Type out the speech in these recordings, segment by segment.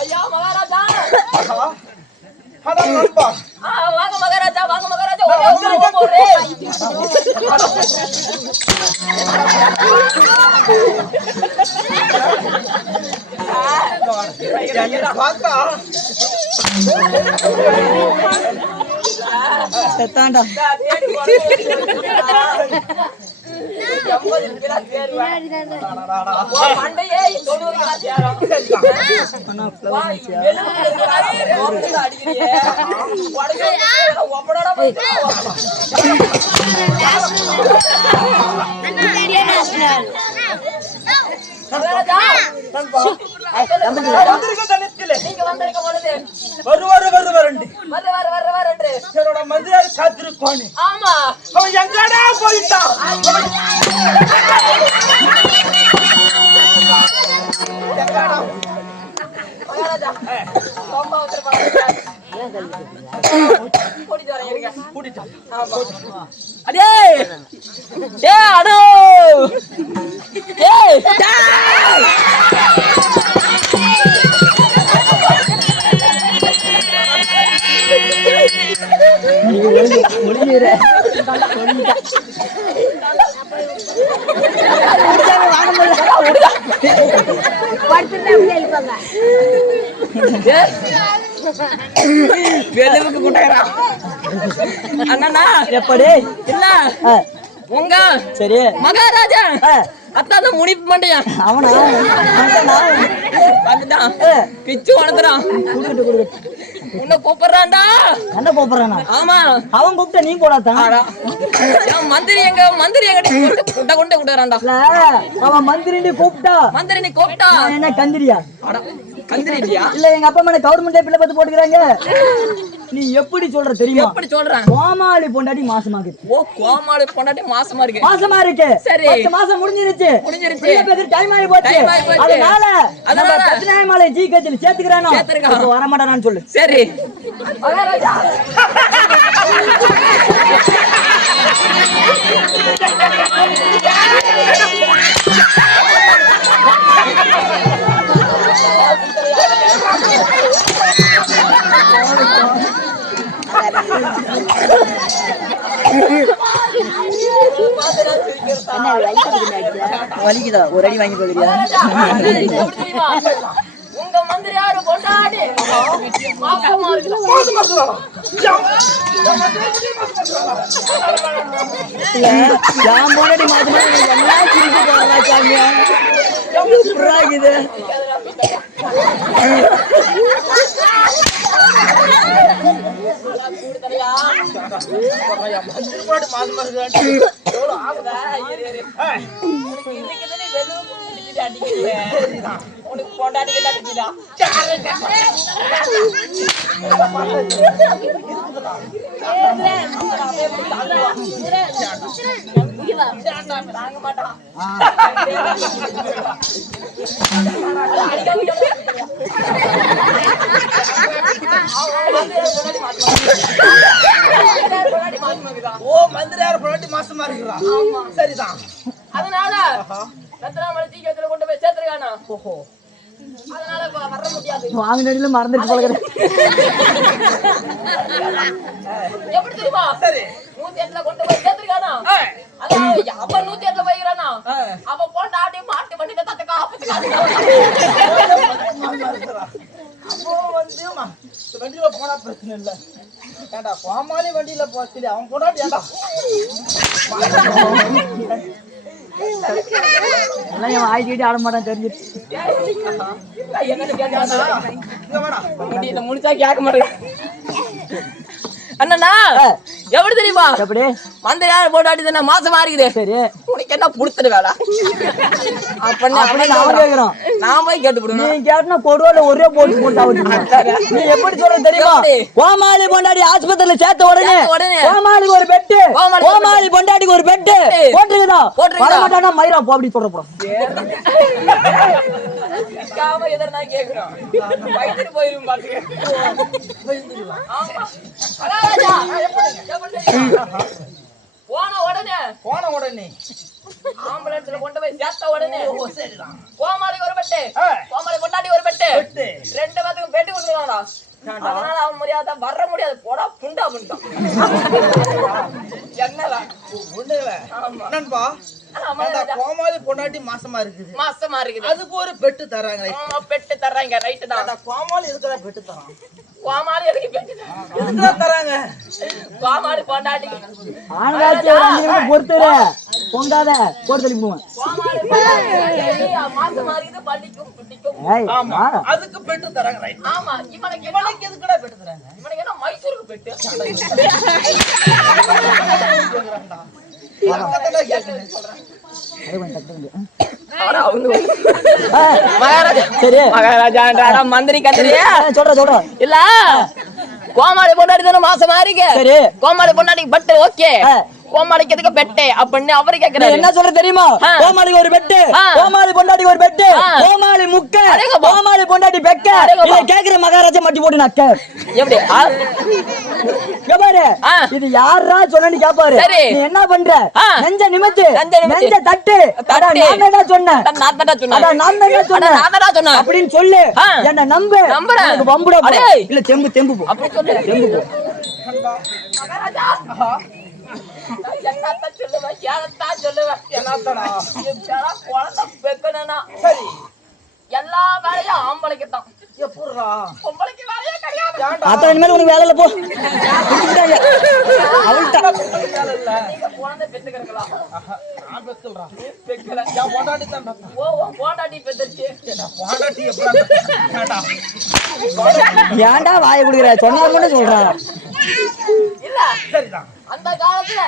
ஐயா மகாராஜா வாங்க மகாராஜா வாங்க மகாராஜா ஒரே செத்தாண்டா மண்டையே என்னோட மந்திராரு காத்திருப்பானு. ஆமா அவன் எங்கடா போயிட்டான்? வாங்க வெளுவுக்கு குட்டையறா அண்ணா எப்படி இல்ல உங்க சரி மகாராஜா அத்தாத முடிப்பு மாட்டியா அவனா வந்துட்டான் பிச்சு வளர்த்துறான் உன்னை கூப்பிடுறான்டா என்ன கூப்பிடுறானா ஆமா அவன் கூப்பிட்ட நீ போடாதான் மந்திரி எங்க குட்டை கொண்டு விடுறான்டா அவன் மந்திரி கூப்பிட்டா மந்திரி நீ கூப்பிட்டா என்ன கந்திரியா கந்திரியா இல்ல எங்க அப்பா அம்மா கவர்மெண்ட் பிள்ளை பார்த்து போட்டுக்கிறாங்க நீ எப்படி சொல்ற தெரியுமா எப்படி சொல்றேன் கோமாளி பொண்டாட்டி மாசமா இருக்கு ஓ கோமாளி பொண்டாட்டி மாசமா இருக்கு சரி 10 மாசம் முடிஞ்சிருச்சு டைம் ஆகி போச்சு அதனால கத்தினாயமாலை ஜி கட்சியில் சேர்த்துக்கிறானோ வர மாட்டானான்னு சொல்லு சரி வலிக்குதா ஒரு அடி வாங்கி போகிறியா உங்க மந்திரியாரு கொண்டாடி மாசமா உனக்கு கொண்டாடி தாங்க மாட்டான் ஓ மந்திரியார் பொண்டாட்டி மாசமா இருக்கிறா சரிதான் அதனால ரத்னாமலை தீக்கத்துல கொண்டு போய் சேர்த்துருக்கானா அதனால வர முடியாது வாங்கினடியில மறந்துட்டு போல எப்படி தெரியுமா சரி 108ல கொண்டு போய் சேர்த்துருக்கானா அதான் அப்ப 108ல போய்கிறானா அப்ப கொண்டாடி மாட்டு பண்ணி தத்தக்கா அப்போ வந்து வண்டியில போனா பிரச்சனை இல்ல ஏண்டா கோமாளி வண்டியில போச்சு அவன் பொண்டாட்டி ஏண்டா ஆயிட்டு ஆட மாட்டான் தெரிஞ்சிருச்சு முடிச்சா கேட்க மாட்டேன் அண்ணா எப்படி தெரியுமா எப்படி மந்திரியார் போட்டாடி தானே மாசமா இருக்குது சரி உனக்கு என்ன புடுத்துடு வேலை நான் போய் கேட்டு நீ கேட்டா கொடுவால ஒரே போட்டு போட்டு நீ எப்படி சொல்ற தெரியுமா கோமாளி பொண்டாடி ஆஸ்பத்திரியில சேர்த்த உடனே கோமாளி ஒரு பெட்டு கோமாளி பொண்டாடிக்கு ஒரு பெட்டு போட்டுருக்குதா வர மாட்டானா மயிரா போ அப்படி சொல்ற போறோம் போயிரும் பாத்துக்க போன உடனே ஆம்புலன்ஸ்ல கொண்டு போய் சேர்த்த உடனே கோமாளிக்கு ஒரு பெட்டு கோமாளி கொண்டாடி ஒரு பெட்டு 2 பேத்துக்கும் பெட்டு கொடுத்துருவாங்கடா அதனால அவன் முடியாத வர முடியாது போடா புண்டா புண்டா என்னடா நண்பா கோமாளி பொண்டாட்டி மாசமா இருக்குது அதுக்கு ஒரு பெட்டு தராங்க பெட்டு தர்றாங்க ரைட்டு தான் கோமாளி இருக்கிற பெட்டு தரான் கோமாளி எதுக்கு பெட்டு தராங்க கோமாளி பொண்டாட்டி பொறுத்துற பொங்காத போர்த்தலி போவேன் மாசமா இருக்குது பள்ளிக்கும் பிடிக்கும் அதுக்கு பெட்டு தராங்க ஆமா இவனுக்கு எதுக்குடா பெட்டு தராங்க இவனுக்கு என்ன மைசூருக்கு பெட்டு மகாராஜா மந்திரி கத்திரியா சொல்ற இல்ல கோமாளி பொண்டாடி தானே மாசமா இருக்கு கோமாளி பொண்டாடிக்கு பட்டு ஓகே கோமாளிக்கு எதுக்கு பெட்டு அப்படின்னு அவரு கேக்குறாரு என்ன சொல்ற தெரியுமா கோமாளிக்கு ஒரு பெட்டு கோமாளி பொண்டாட்டிக்கு ஒரு பெட்டு கோமாளி முக்க கோமாளி பொண்டாட்டி பெக்க இத கேக்குற மகாராஜா மட்டி போட்டு நக்க எப்படி பாரு இது யாரா சொன்னன்னு கேப்பாரு நீ என்ன பண்ற நெஞ்ச நிமித்து நெஞ்ச தட்டு நான் என்னடா சொன்னேன் அப்படின்னு சொல்லு என்ன நம்பு எனக்கு வம்புடா இல்ல தெம்பு போ அப்படி சொல்லு தெம்பு போ மகாராஜா என்னத்தான் சொல்லுவேன் ஏனத்தான் சொல்லுவேன் என்னத்தடா இப்பெல்லாம் குழந்தை பெக்கணும்னா சரி எல்லா வேலையும் ஆம்பளைக்கு தான் எப்படிடா பொம்பளைக்கு வேலையே கிடையாது அத்தனை இனிமேல் உனக்கு வேலை இல்ல போ அவள்கிட்ட வேலை இல்ல நீங்க குழந்தை பெத்துக்கிறீங்களா நான் பெத்துல்றா பெக்கல என் பொண்டாட்டி தான் பெத்தா ஓ போண்டாட்டி பெத்துருச்சு பொண்டாட்டி எப்படி ஏண்டா ஏன்டா வாயை குடுக்குற சொன்னார் மட்டும் சொல்றான் இல்ல சரிதான் அந்த காலத்துல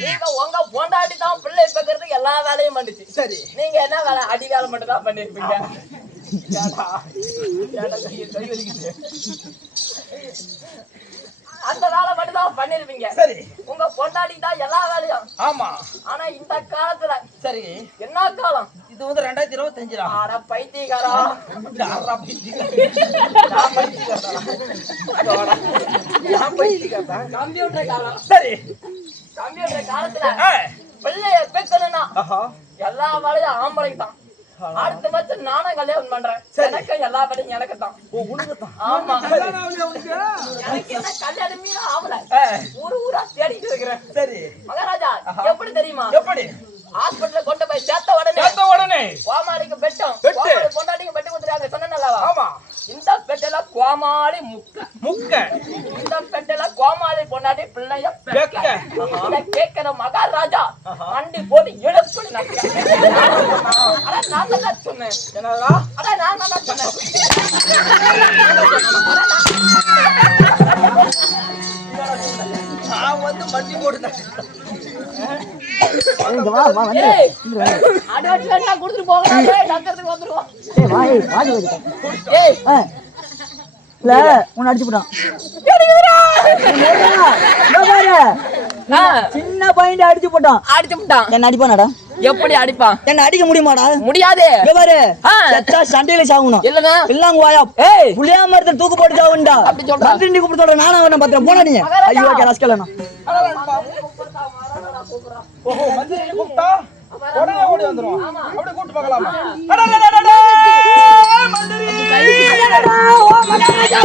நீங்க உங்க பொண்டாட்டி தான் பிள்ளை பெக்கிறதுக்கு எல்லா வேலையும் பண்ணுச்சு சரி நீங்க என்ன வேலை அடி வேலை மட்டும் தான் பண்ணிருப்பீங்க கை வலிக்குது அந்த வேலை மட்டும் தான் பண்ணிருப்பீங்க சரி உங்க பொண்டாட்டி தான் எல்லா வேலையும் ஆமா ஆனா இந்த காலத்துல சரி என்ன காலம் இது வந்து 2025 டா ஆட பைத்தியக்காரா யாரா பைத்தியக்காரா கம்ப்யூட்டர் காலம் சரி கம்ப்யூட்டர் காலத்துல பிள்ளைய பெக்கணும்னா ஆஹா எல்லா வேலையும் ஆம்பளைக்கு தான் அடுத்த மாசம் நானும் கல்யாணம் பண்றேன் எனக்கு எல்லா வேலையும் எனக்கு தான் ஓ உனக்கு தான் ஆமா கல்யாணம் ஆகலையா உனக்கு எனக்கு என்ன கல்யாணமே ஆகல ஊரா தேடிட்டு இருக்கிறேன் சரி மகாராஜா எப்படி தெரியுமா எப்படி ஹாஸ்பிடல்ல கொண்டு போய் சேர்த்த உடனே கோமாளிக்கு பெட்டும் பெட்டு. கோமாளி பொண்டாட்டிக்கு பெட்டு கொடுத்துருக்காங்க சொன்னேன்லவா ஆமா இந்த பெட்டில கோமாளி முக்க இந்த பெட்டில கோமாளி பொண்டாட்டி பிள்ளைய பெக்க. இத கேட்கிற மகாராஜா வண்டி போட்டு எழுப்பு நான் தான் சொன்னேன் என்னடா அதான் நான் தான் சொன்னேன் நான் வந்து மட்டி போட்டுட்டேன் இங்க வா வா வந்து ஏய் அட்வான்ஸ் நான் கொடுத்துட்டு போகலாம் ஏய் நக்கறதுக்கு வந்துருவோம் ஏய் வா ஏய் வாடி வந்து ஏய் இல்ல உன்னை அடிச்சு போட்டான் சின்ன பையன் அடிச்சு போட்டான் அடிச்சு விட்டான் என்ன அடிப்பானாடா எப்படி அடிப்பான் என்ன அடிக்க முடியுமாடா முடியாது இங்க பாரு செத்தா சண்டையில சாகணும் இல்லனா இல்லாங்க வாயா ஏய் புளியா மரத்துல தூக்கு போட்டு சாவுண்டா அப்படி சொல்றா. நன்றி கூப்பிட்டு சொல்றேன் நானும் அவனை பார்த்தேன் போனா நீ ஐயோ ஓகே ரஸ்கலனா ஓஹோ மஞ்சள் கூப்பிட்டா உடனே ஓடி வந்துரும் அப்படியே கூப்பிட்டு பார்க்கலாமா மந்திரி ஓ மகாராஜா